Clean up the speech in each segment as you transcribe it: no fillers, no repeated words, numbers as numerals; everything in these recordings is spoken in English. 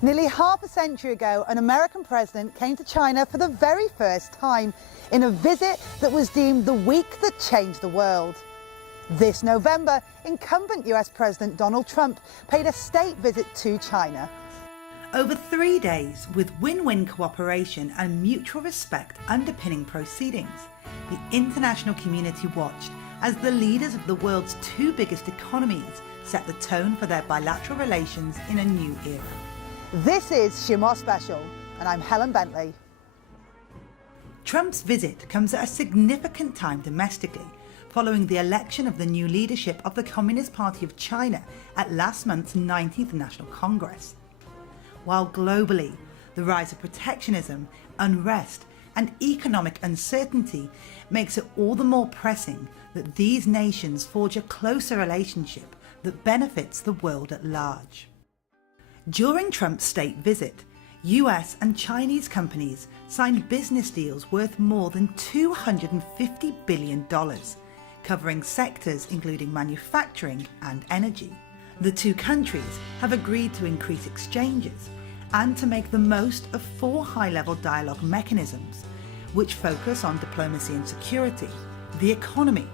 Nearly half a century ago, an American president came to China for the very first time in a visit that was deemed the week that changed the world. This November, incumbent US President Donald Trump paid a state visit to China. Over 3 days, with win-win cooperation and mutual respect underpinning proceedings, the international community watched as the leaders of the world's two biggest economies set the tone for their bilateral relations in a new era. This is Xinhua Special, and I'm Helen Bentley. Trump's visit comes at a significant time domestically, following the election of the new leadership of the Communist Party of China at last month's 19th National Congress. While globally, the rise of protectionism, unrest, and economic uncertainty makes it all the more pressing that these nations forge a closer relationship that benefits the world at large. During Trump's state visit, US and Chinese companies signed business deals worth more than $250 billion, covering sectors including manufacturing and energy. The two countries have agreed to increase exchanges and to make the most of 4 high-level dialogue mechanisms, which focus on diplomacy and security, the economy,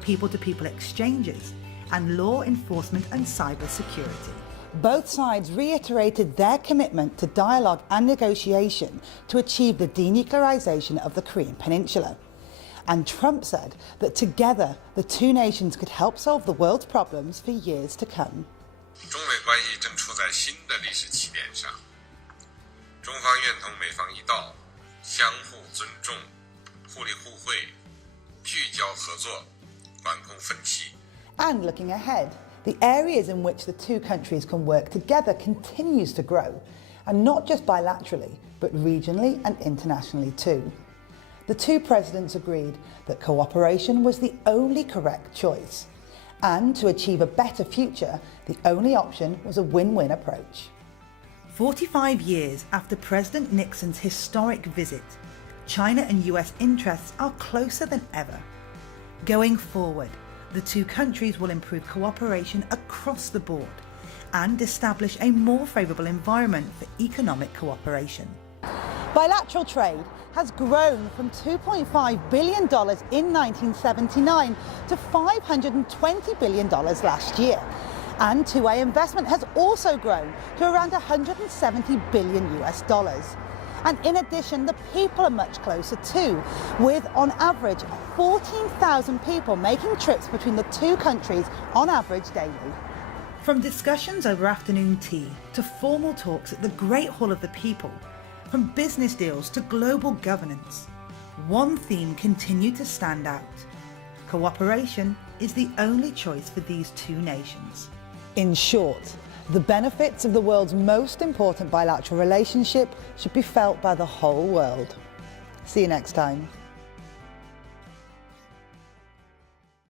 people-to-people exchanges, and law enforcement and cyber security. Both sides reiterated their commitment to dialogue and negotiation to achieve the denuclearization of the Korean Peninsula. And Trump said that together the two nations could help solve the world's problems for years to come. 中美关系正处在新的历史起点上，中方愿同美方一道，相互尊重、互利互惠、聚焦合作、管控分歧。 And looking ahead, the areas in which the two countries can work together continues to grow, and not just bilaterally, but regionally and internationally too. The two presidents agreed that cooperation was the only correct choice, and to achieve a better future, the only option was a win-win approach. 45 years after President Nixon's historic visit, China and US interests are closer than ever. Going forward, the two countries will improve cooperation across the board and establish a more favourable environment for economic cooperation. Bilateral trade has grown from $2.5 billion in 1979 to $520 billion last year. And two-way investment has also grown to around $170 billion US dollars. And in addition, the people are much closer too, with on average 14,000 people making trips between the two countries on average daily. From discussions over afternoon tea to formal talks at the Great Hall of the People, from business deals to global governance, one theme continued to stand out. Cooperation is the only choice for these two nations. In short, the benefits of the world's most important bilateral relationship should be felt by the whole world. See you next time.